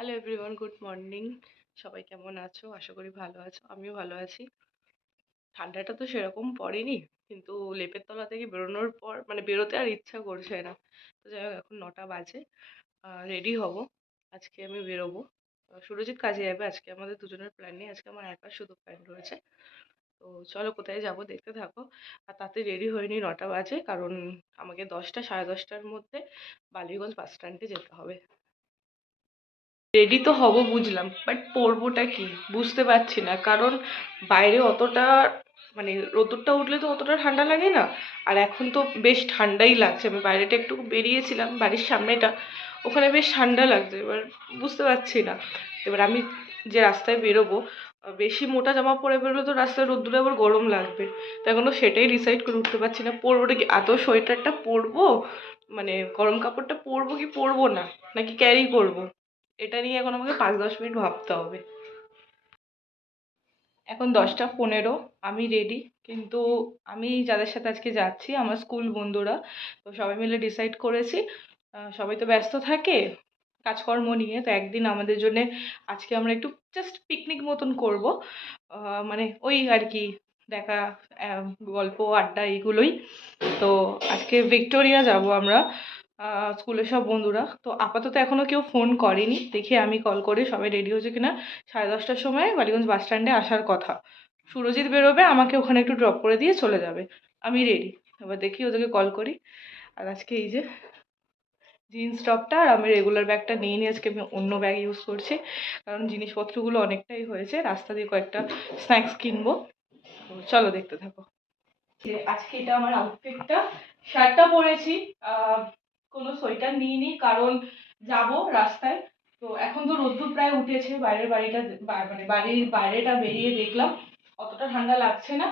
Hello everyone, good morning. সবাই কেমন আছো? আশা করি ভালো আছো। আমিও ভালো আছি। ঠান্ডাটা তো সেরকম পড়েনি, কিন্তু লেপের তলা থেকে বেরোনোর পর মানে বেরোতে আর ইচ্ছা করছে না। তো যাই হোক, এখন 9টা বাজে। রেডি হব। আজকে আমি বেরোবো। সুরজিৎ কাজে যাবে। আজকে আমাদের দুজনের প্ল্যান নেই, আজকে আমার একার শুধু প্ল্যান রয়েছে। তো চলো কোথায় যাব দেখতে থাকো। আর তাতে রেডি হয়নি, 9টা বাজে, কারণ আমাকে 10টা সাড়ে 10টার মধ্যে বালিগঞ্জ বাস স্ট্যান্ডে যেতে হবে। রেডি তো হব বুঝলাম, বাট পরবোটা কি বুঝতে পারছি না, কারণ বাইরে অতটা মানে রোদ্দুরটা উঠলে তো অতটা ঠান্ডা লাগে না। আর এখন তো বেশ ঠান্ডাই লাগছে। আমি বাইরেটা একটু বেরিয়েছিলাম, বাড়ির সামনেটা, ওখানে বেশ ঠান্ডা লাগছে। এবার বুঝতে পারছি না। এবার আমি যে রাস্তায় বেরোবো, বেশি মোটা জামা পরে বেরোলে তো রাস্তায় রোদ্দুরে আবার গরম লাগবে। তো এখনো সেটাই ডিসাইড করে উঠতে পারছি না, পরবোটা কি আদৌ সোয়েটারটা পরবো, মানে গরম কাপড়টা পরবো কি পরবো না, নাকি ক্যারি করবো। এটা নিয়ে এখন আমাকে 5-10 মিনিট ভাবতে হবে। এখন 10টা 15, আমি রেডি। কিন্তু আমি যাদের সাথে আজকে যাচ্ছি আমার স্কুল বন্ধুরা, তো সবাই মিলে ডিসাইড করেছি, সবাই তো ব্যস্ত থাকে কাজকর্ম নিয়ে, তো একদিন আমাদের জন্যে আজকে আমরা একটু জাস্ট পিকনিক মতন করব। মানে ওই আর কি, দেখা, গল্প আড্ডা এইগুলোই। তো আজকে ভিক্টোরিয়া যাব আমরা, স্কুলের সব বন্ধুরা। তো আপাতত এখনো কেউ ফোন করেনি, দেখি আমি কল করে সবাই রেডি হয়েছে কিনা। 10:30টার সময় বালিগঞ্জ বাস স্ট্যান্ডে আসার কথা। সুরজিৎ বেরোবে, আমাকে ওখানে একটু ড্রপ করে দিয়ে চলে যাবে। আমি রেডি। এবার দেখি ওদেরকে কল করি। আর আজকে এই যে জিন্স টপটা আর আমি রেগুলার ব্যাগটা নিয়ে নিয়ে আজকে আমি অন্য ব্যাগ ইউজ করছি, কারণ জিনিসপত্রগুলো অনেকটাই হয়েছে। রাস্তা দিয়ে কয়েকটা স্ন্যাক্স কিনবো। তো চলো দেখতে থাকো। আজকে এটা আমার আউটফিটটা। শার্টটা পরেছি, কোনো সোয়েটার নিইনি, কারণ যাব রাস্তায়। তো এখন তো রোদ্দুর প্রায় উঠেছে, মানে বাড়ির বাইরেটা বেরিয়ে দেখলাম অতটা ঠান্ডা লাগছে না।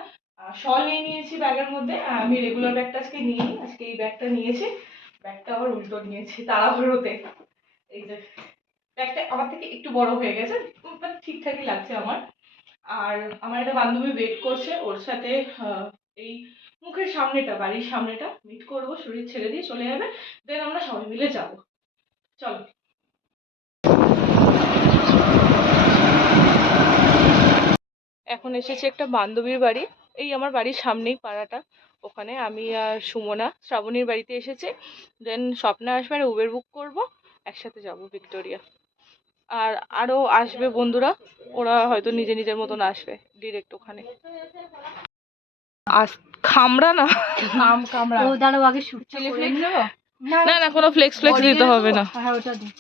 শল নিয়ে নিয়েছি ব্যাগের মধ্যে। আমি রেগুলার ব্যাগটা আজকে নিইনি, আজকে এই ব্যাগটা নিয়েছি। ব্যাগটা আবার উল্টো নিয়েছি তাড়াহুড়োতে। এই যে ব্যাগটা আমার থেকে একটু বড় হয়ে গেছে, ঠিকঠাকই লাগছে আমার। আর আমার একটা বান্ধবী ওয়েট করছে, ওর সাথে এই মুখের সামনেটা, বাড়ির সামনেটা মিট করবো। শরীর ছেড়ে দিয়ে চলে যাবে, দেন আমরা সবাই মিলে যাব। চলো। এখন এসেছি একটা বান্ধবীর বাড়ি, এই আমার বাড়ির সামনেই পাড়াটা। ওখানে আমি আর সুমনা শ্রাবণীর বাড়িতে এসেছি। দেন স্বপ্না আসবে, আর উবের বুক করবো, একসাথে যাব ভিক্টোরিয়া। আর আরো আসবে বন্ধুরা, ওরা হয়তো নিজের মতন আসবে ডিরেক্ট ওখানে। খামড়া না, কামড়া। ও দাঁড়াও, আগে শুটটা করে নেব। না না, কোনো ফ্লেক্স দিতে হবে না। হ্যাঁ, ওটা দিই।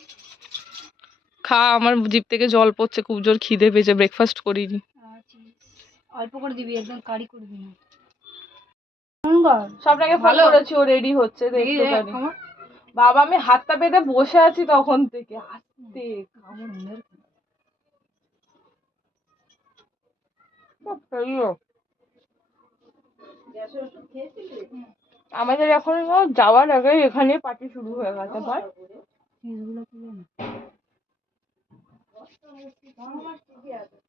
খা, আমার জিভ থেকে জল পড়ছে, খুব জোর খিদে পেয়েছে, ব্রেকফাস্ট করিনি। অল্প করে দিবি, একদম কারি করবি না। সবটাকে ফলো করেছি, ও রেডি হচ্ছে একটুখানি। বাবা, আমি হাতটা বেঁধে বসে আছি তখন থেকে। আস্তে আমাদের এখন যাওয়ার আগে এখানে পার্টি শুরু হয়ে গেছে। ভাই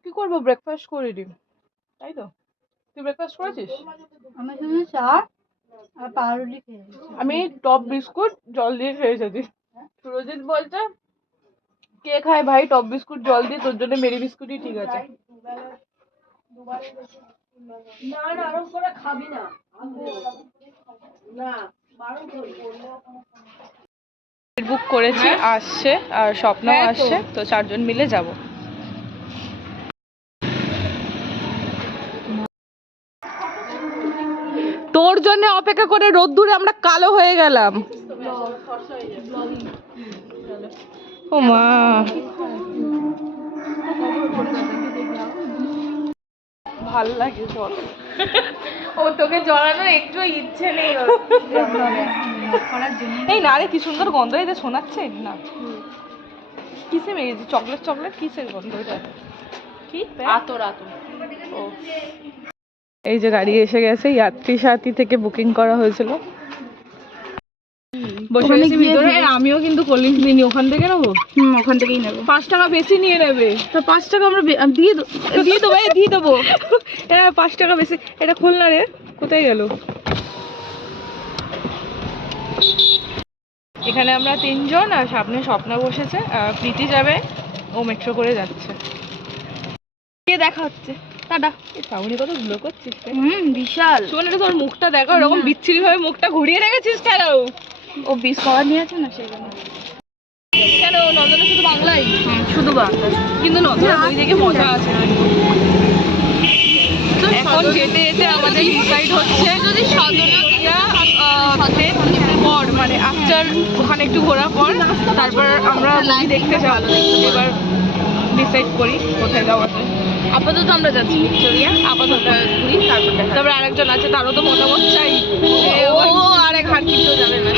কি করবো, ব্রেকফাস্ট করে দিই, তাই তো? তুই ব্রেকফাস্ট করেছিস? আমি শুধু চা আর পাউরুটি খেয়েছি। আমি টপ বিস্কুট জল দিয়ে খেয়েছি। সুরজিৎ বলছে কে খায় ভাই টপ বিস্কুট জল দিয়ে, তোর জন্য মেরি বিস্কুটই ঠিক আছে। না না, আরো করে খাবি না। না, বুক করেছি, আসছে, আর স্বপ্নাও আসছে, তো 4জন মিলে যাব। তোর জন্য অপেক্ষা করে রোদ্দুরে আমরা কালো হয়ে গেলাম। ও মা, ভাল লাগে চল। ও তোকে জড়ানোর একটু ইচ্ছে নেই এই না রে, কি সুন্দর গন্ধ, এই যে শোনাচ্ছে না। কিসে মেরেছি, চকলেট চকলেট, কিসের গন্ধ এটা? কি আতর আতর। ও, এই যে গাড়ি এসে গেছে, যাত্রী সাথী থেকে বুকিং করা হয়েছিল। বসে গেছি ভিতরে। আমিও কিন্তু কোল্ড ড্রিঙ্কস নিইনি, ওখান থেকে নেবো। ওখান থেকেই নেবো। 5 টাকা বেশি নিয়ে নেবে। তো 5 টাকা আমরা দিয়ে দেবো। হ্যাঁ, 5 টাকা বেশি। এটা খুলনা রে, কোথায় গেল? এখানে আমরা 3 জন, আর সামনে স্বপ্না বসেছে, প্রীতি যাবে, ও মেট্রো করে যাচ্ছে। কে দেখা হচ্ছে টাটা। এই শ্রাবণী কত গ্লো করছিস রে। বিশাল। শোন, এটা তোর মুখটা দেখো, এরকম বিচ্ছিরি ভাবে মুখটা ঘুরিয়ে রেখেছিস কেন? ও বিষ খাওয়া নিয়ে আছে না সেই জন্য। কেন নন্দনে শুধু বাংলাই? শুধু বাংলা। কিন্তু নন্দনে দুই দিকে মজা আছে। এখন যেতে যেতে আমাদের ডিসাইড হচ্ছে যদি পর মানে আফটার ওখানে একটু ঘোরার পর তারপর আমরা মুভি দেখতে যাবো। এবার ডিসাইড করি কোথায় যাওয়া যায়। আপাতত আমরা যাচ্ছি ভিক্টোরিয়া, আপাতত ঘুরি, তারপর আরেকজন আছে, তারও তো মতামত চাই। ও আরেক হার কিন্তু যাবে না।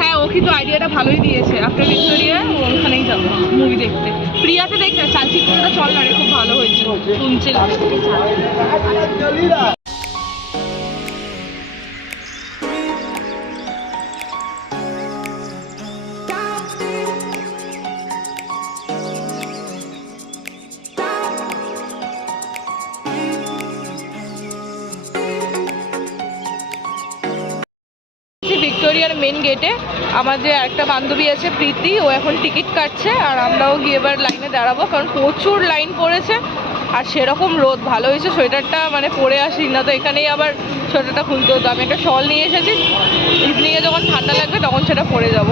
হ্যাঁ, ও কিন্তু আইডিয়াটা ভালোই দিয়েছে। আফটার ভিক্টোরিয়া ওখানেই যাবো মুভি দেখতে। প্রিয়াতে দেখতে চালচিত্রটা চল না রে, খুব ভালো হয়েছে শুনছিলাম। ভিক্টোরিয়ার মেন গেটে আমার যে একটা বান্ধবী আছে প্রীতি, ও এখন টিকিট কাটছে, আর আমরাও গিয়ে এবার লাইনে দাঁড়াবো, কারণ প্রচুর লাইন পড়েছে আর সেরকম রোদ। ভালো হয়েছে সোয়েটারটা মানে পরে আসি, না তো এখানেই আবার সোয়েটারটা খুলতে হতো। আমি একটা শল নিয়ে এসেছি, ইভিনিংয়ে যখন ঠান্ডা লাগবে তখন সেটা পরে যাব।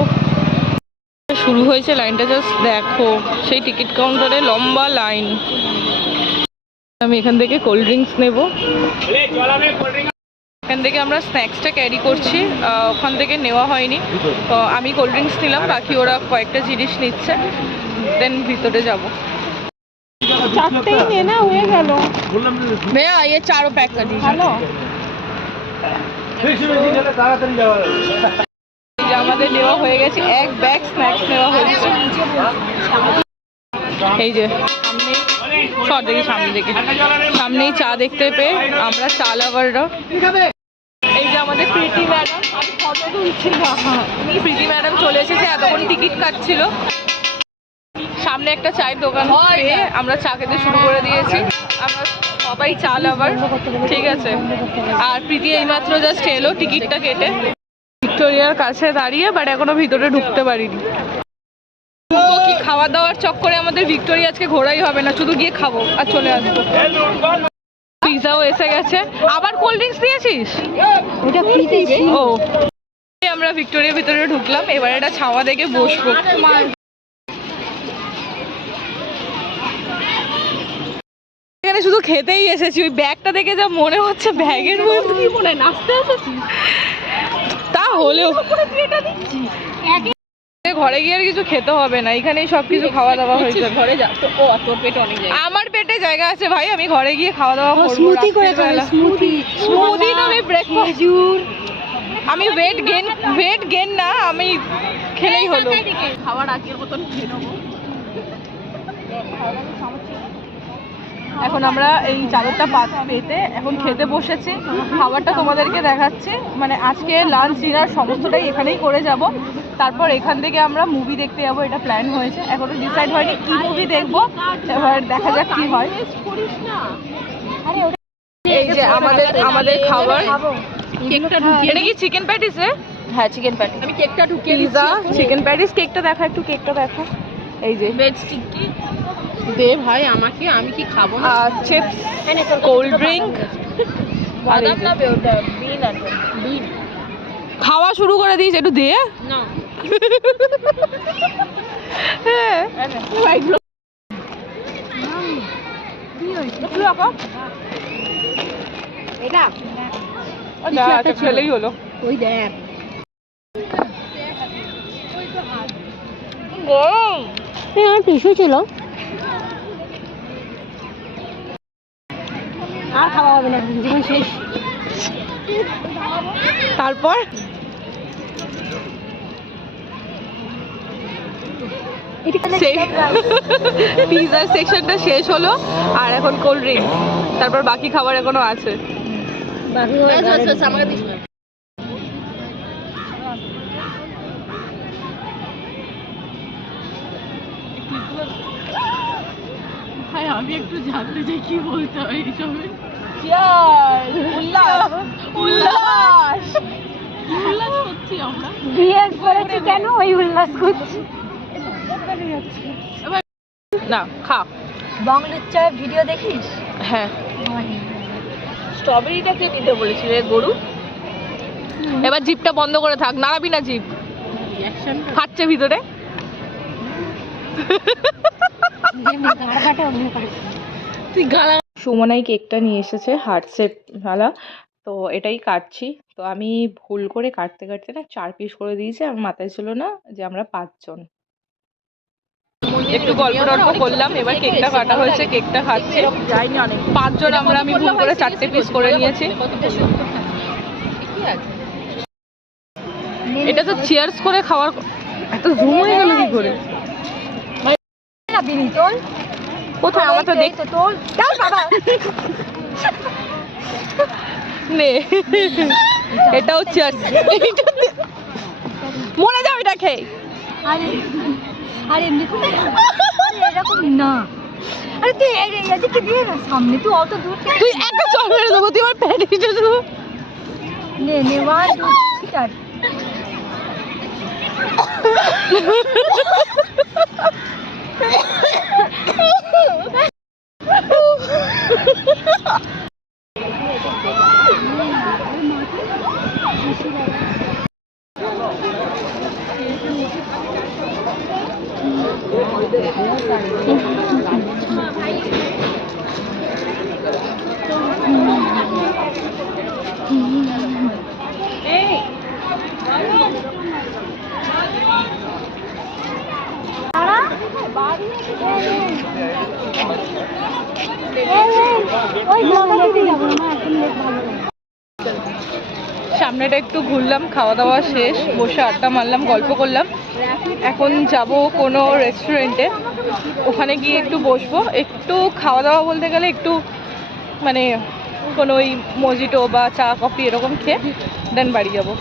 শুরু হয়েছে লাইনটা, জাস্ট দেখো, সেই টিকিট কাউন্টারে লম্বা লাইন। আমি এখান থেকে কোল্ড ড্রিঙ্কস নেবো। এখান থেকে আমরা স্ন্যাক্সটা ক্যারি করছি, ওখান থেকে নেওয়া হয়নি। তো আমি কোল্ড ড্রিঙ্কস নিলাম, বাকি ওরা কয়েকটা জিনিস নিচ্ছে, দেন ভিতরে যাব। চারটেই নে না, হয়ে গেল ভাইয়া, ये चारों पैक कर दीजिए। हेलो, আমাদের নেওয়া হয়ে গেছে, এক ব্যাগ স্ন্যাক্স নেওয়া হয়েছে। এই যে সামনে, দেখি সামনে দেখি, সামনেই চা দেখতে পেয়ে আমরা চা লাভাররা। এই যে আমাদের প্রীতি ম্যাডাম, আমি ফটো তুলছি না, প্রীতি ম্যাডাম চলে এসেছে, এতক্ষণ টিকিট কাটছিল। সামনে একটা চায়ের দোকান পেয়ে আমরা চা খেতে শুরু করে দিয়েছি। আমরা সবাই চা লাভার, ঠিক আছে। আর প্রীতি এইমাত্র জাস্ট এলো টিকিটটা কেটে, ভিক্টোরিয়ার কাছে দাঁড়িয়ে, বাট এখনো ভিতরে ঢুকতে পারিনি। কি খাওয়া দাওয়ার চক্করে আমাদের ভিক্টোরিয়া আজকে ঘোরাই হবে না, শুধু গিয়ে খাবো আর চলে আসবো। পিজাও এসে গেছে। আবার কোল্ড ড্রিঙ্কস দিয়েছিস? ওটা ফ্রিতে ছিল। ও, আমরা ভিক্টোরিয়ার ভিতরে ঢুকলাম, এবার একটা ছাওয়া দেখে বসবো। এখানে শুধু খেতেই এসেছি, ওই ব্যাগটা দেখে যা মনে হচ্ছে ব্যাগের মধ্যে কি মনে নাচতে এসেছি। তা হলেও ঘরে গিয়ে আর কিছু খেতে হবে না, এখানেই সবকিছু খাওয়া দাওয়া হয়ে যাবে। ঘরে যা তো, ও তোর পেটে অনেক জায়গা, আমার পেটে জায়গা আছে ভাই, আমি ঘরে গিয়ে খাওয়া দাওয়া করব। স্মুদি করে খাবে, স্মুদি না, আমি ব্রেকফাস্ট, আমি ওয়েট গেন না, আমি খেলেই হলো। খাওয়ার আগের মতন খেয়ে নেবো। এখন আমরা এই চাদরটা পেতে এখন খেতে বসেছি। খাবারটা তোমাদেরকে দেখাচ্ছি, মানে আজকে লাঞ্চ ডিনার সমস্তটাই এখানেই করে যাব। তারপর এখান থেকে আমরা মুভি দেখতে যাবো, এটা প্ল্যান হয়েছে, এখনো ডিসাইড হয়নি কি মুভি দেখবো, এবার দেখা যাক কি হয়। এই যে আমাদের খাবার, এটা কি চিকেন প্যাটিস? হ্যাঁ, চিকেন প্যাটিস। আমি কেকটা ঢুকিয়ে দিচ্ছি। চিকেন প্যাটিস, কেকটা দেখা, একটু কেকটা দেখা। এই যে ভেজ টিক্কি দে ভাই আমাকে, আমি কি খাবো না। চিপস, কোল্ড ড্রিঙ্ক, বাদাম না ওটা বিন আছে, বিন খাওয়া শুরু করে দিয়েছে, একটু দে না। হ্যাঁ, এটা খেলেই হলো। ওই দেখ আমার টিস্যু ছিল, আর খাওয়া হবে না, জীবন শেষ। তারপর পিজার সেকশনটা শেষ হলো, আর এখন কোল্ড ড্রিঙ্ক, তারপর বাকি খাবার এখনো আছে। আমাকে দিস না। ভাই আমি একটু জানতে চাই কি বলতে হয় এইসবে। উল্লাস উল্লাস উল্লাস করছি আমরা। বিয়ে করেছি কেন ওই উল্লাস করছি। না খা। বাংলুচ্চার ভিডিও দেখিস? হ্যাঁ। স্ট্রবেরিটাকে নিতে বলেছিল গরু। এবার জিপটা বন্ধ করে থাক, নাড়াবি না জিপ, ফাটছে ভিতরে। সুমনাই কেকটা নিয়ে এসেছে হার্ট শেপ ওয়ালা, তো এটাই কাটছি। তো আমি ভুল করে কাটতে কাটতে না 4 পিস করে দিয়েছি, আমার মাথায় ছিল না যে আমরা 5 জন। একটু গল্প টল্প করলাম, এবার কেকটা কাটা হয়েছে, কেকটা খাচ্ছি। 5 জন আমরা, আমি ভুল করে 4টে পিস করে নিয়েছি। এটা তো চিয়ার্স করে খাওয়ার, এত জুম হয়ে গেল কি করে? কোথায় আমার তো দেখ তোর বাবা নে, এটাও চিয়ার্স। মরে যাও এটা খেয়ে। আরে আরে এমনি এরকম না। আরে তুই এদিকে দিয়ে না সামনে, তুই অত দূর থেকে তুই একটা চল মেরে দেবো, তুই আমার প্যান্ট হিটে দেবো। নে নে 1 2 স্টার্ট। সামনেটা একটু ঘুরলাম, খাওয়া দাওয়া শেষ, বসে আড্ডা মারলাম, গল্প করলাম। এখন যাব কোনো রেস্টুরেন্টে, ওখানে গিয়ে একটু বসবো, একটু খাওয়া দাওয়া বলতে গেলে একটু মানে কোনো ওই মজিটো বা চা কফি এরকম খেয়ে দেন বাড়ি যাবো।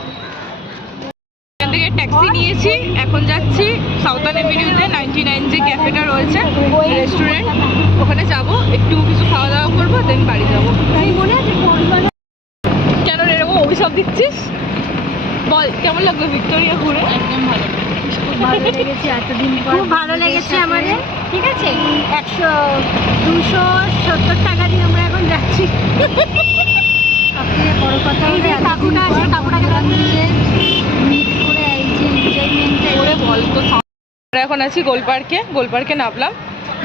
এখান থেকে ট্যাক্সি নিয়েছি, এখন যাচ্ছি সাউথার্ন এভিনিউতে 99 যে ক্যাফেটা রয়েছে রেস্টুরেন্ট, ওখানে যাব, একটু কিছু খাওয়া দাওয়া করবো, দেন বাড়ি যাবো। কেন এরকম অভিশাপ দিচ্ছিস? বল কেমন লাগলো ভিক্টোরিয়া ঘুরে? একদম ভালো, খুব ভালো লেগেছে, এতদিন পর খুব ভালো লেগেছে আমাদের। ঠিক আছে, 270 টাকা দিয়ে আমরা এখন যাচ্ছি। সবথেকে বড় কথা হলো কাকুটা আছে, কাকুটাকে মিট করে এই যে এনজয়মেন্টটা করে বল তো। আমরা এখন আছি গোলপার্কে নামলাম,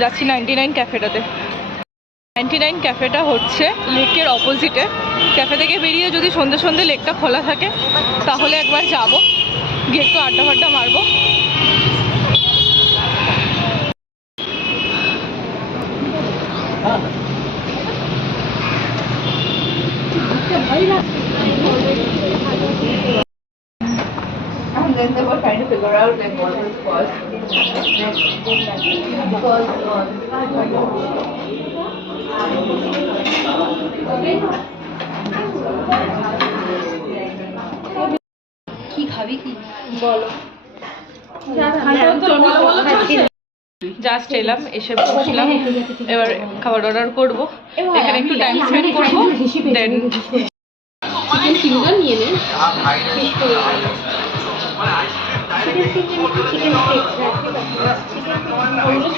যাচ্ছি 99 ক্যাফেটাতে। 99 ক্যাফেটা হচ্ছে লেকের অপোজিটে। ক্যাফে থেকে বেরিয়ে যদি সন্ধ্যে সন্ধ্যে লেকটা খোলা থাকে তাহলে একবার যাব, গিয়ে একটু আড্ডা ফাড্ডা মারবো। And then they were trying to figure out like what was first. Because কি খাবি কি বলো, জাস্ট এলাম, এসে বসলাম, এবার খাবার অর্ডার করব, এখানে একটু টাইম স্পেন্ড করবো, দেন চিকেন ফিঙ্গার নিয়ে নে।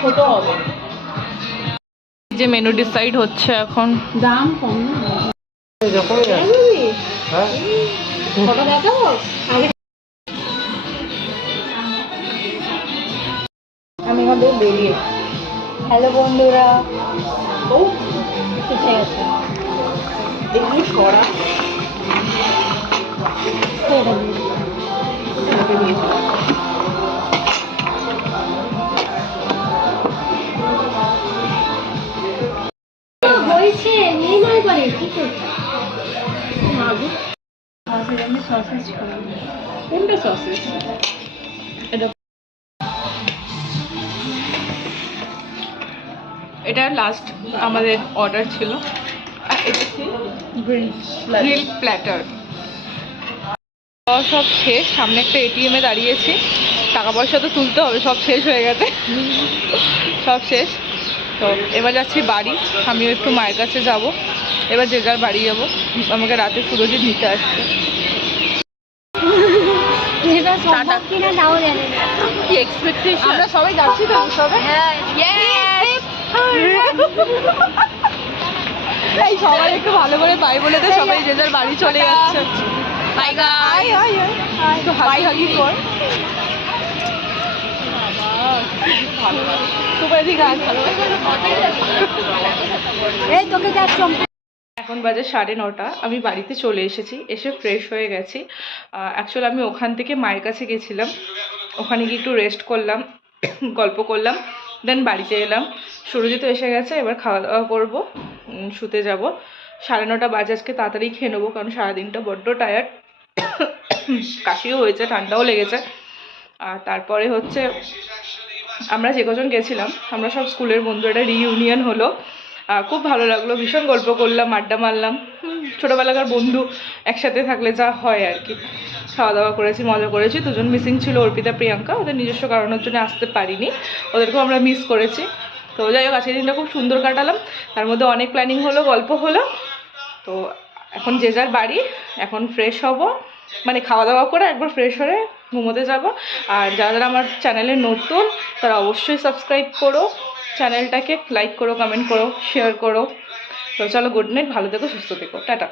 ছোট হবে যে মেনু ডিসাইড হচ্ছে এখন। দাম কম আমি আমাদের বেরিয়ে। হ্যালো বন্ধুরা, ও ঠিক আছে এগুলো সরা বলছে নিয়ে নয় করে কি করছে সসেজ খাবো। কোনটা সসেজ? এটা লাস্ট আমাদের অর্ডার ছিল, গ্রিল প্ল্যাটার। সব শেষ, সামনে একটা এটিএমে দাঁড়িয়েছি, টাকা পয়সা তো তুলতে হবে, সব শেষ হয়ে গেছে, সব শেষ। তো এবার যাচ্ছি বাড়ি, আমিও একটু মায়ের কাছে যাব, এবার যে যার বাড়ি যাবো, আমাকে রাতে সুরজিৎ নিতে আসছে। এবার সম্ভব কিনা নাও জানি না। কি এক্সপেকটেশন। আমরা সবাই যাচ্ছি তো সবাই। হ্যাঁ এই সবাই একটু ভালো করে পাই বলে তো সবাই যে যার বাড়ি চলে যাচ্ছে। Bye guys. তো হাই হাগি কর। ভালো তোমার এদিকে গান ভালো। এই তোকে যা এখন বাজে 9:30, আমি বাড়িতে চলে এসেছি, এসে ফ্রেশ হয়ে গেছি। অ্যাকচুয়ালি আমি ওখান থেকে মায়ের কাছে গেছিলাম, ওখানে গিয়ে একটু রেস্ট করলাম, গল্প করলাম, দেন বাড়িতে এলাম। সুরজিৎ তো এসে গেছে, এবার খাওয়া দাওয়া করবো, শুতে যাব। 9:30 বাজে, আজকে তাড়াতাড়ি খেয়ে নেবো কারণ সারাদিনটা বড্ড টায়ার্ড, কাশিও হয়েছে, ঠান্ডাও লেগেছে। আর তারপরে হচ্ছে আমরা যে কজন গেছিলাম আমরা সব স্কুলের বন্ধু, একটা রিইউনিয়ন হলো, খুব ভালো লাগলো, ভীষণ গল্প করলাম, আড্ডা মারলাম। ছোটোবেলাকার বন্ধু একসাথে থাকলে যা হয় আর কি। খাওয়া দাওয়া করেছি, মজা করেছি। দুজন মিসিং ছিল, অর্পিতা প্রিয়াঙ্কা, ওদের নিজস্ব কারণের জন্য আসতে পারিনি, ওদেরকেও আমরা মিস করেছি। তো যাই হোক, আজকের দিনটা খুব সুন্দর কাটালাম, তার মধ্যে অনেক প্ল্যানিং হলো, গল্প হলো। তো এখন যে যার বাড়ি, এখন ফ্রেশ হব, মানে খাওয়া দাওয়া করে একবার ফ্রেশ হয়ে ঘুমোতে যাব। আর যারা যারা আমার চ্যানেলে নতুন তারা অবশ্যই সাবস্ক্রাইব করো, চ্যানেলটাকে লাইক করো, কমেন্ট করো, শেয়ার করো। তো চলো, গুড নাইট, ভালো থেকো, সুস্থ থেকো, টাটা।